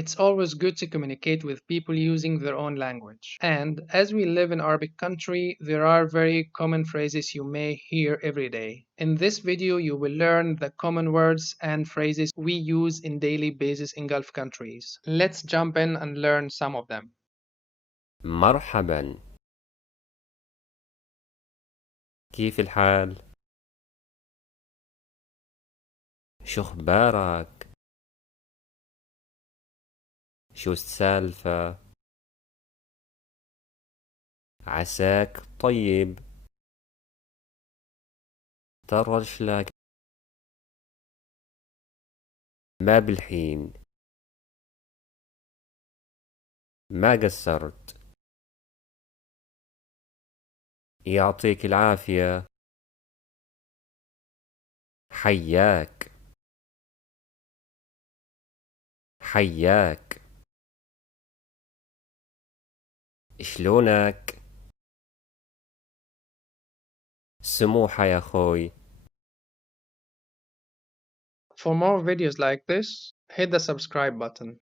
It's always good to communicate with people using their own language. And as we live in Arabic country, there are very common phrases you may hear every day. In this video, you will learn the common words and phrases we use in daily basis in Gulf countries. Let's jump in and learn some of them. مرحبا. كيف الحال؟ شو اخبارك؟ شو السالفة؟ عساك طيب؟ ترى شلك؟ ما بالحين؟ ما قصرت؟ يعطيك العافية. حياك حياك. شلونك؟ سموحة يا خوي. For more videos like this, hit the subscribe button.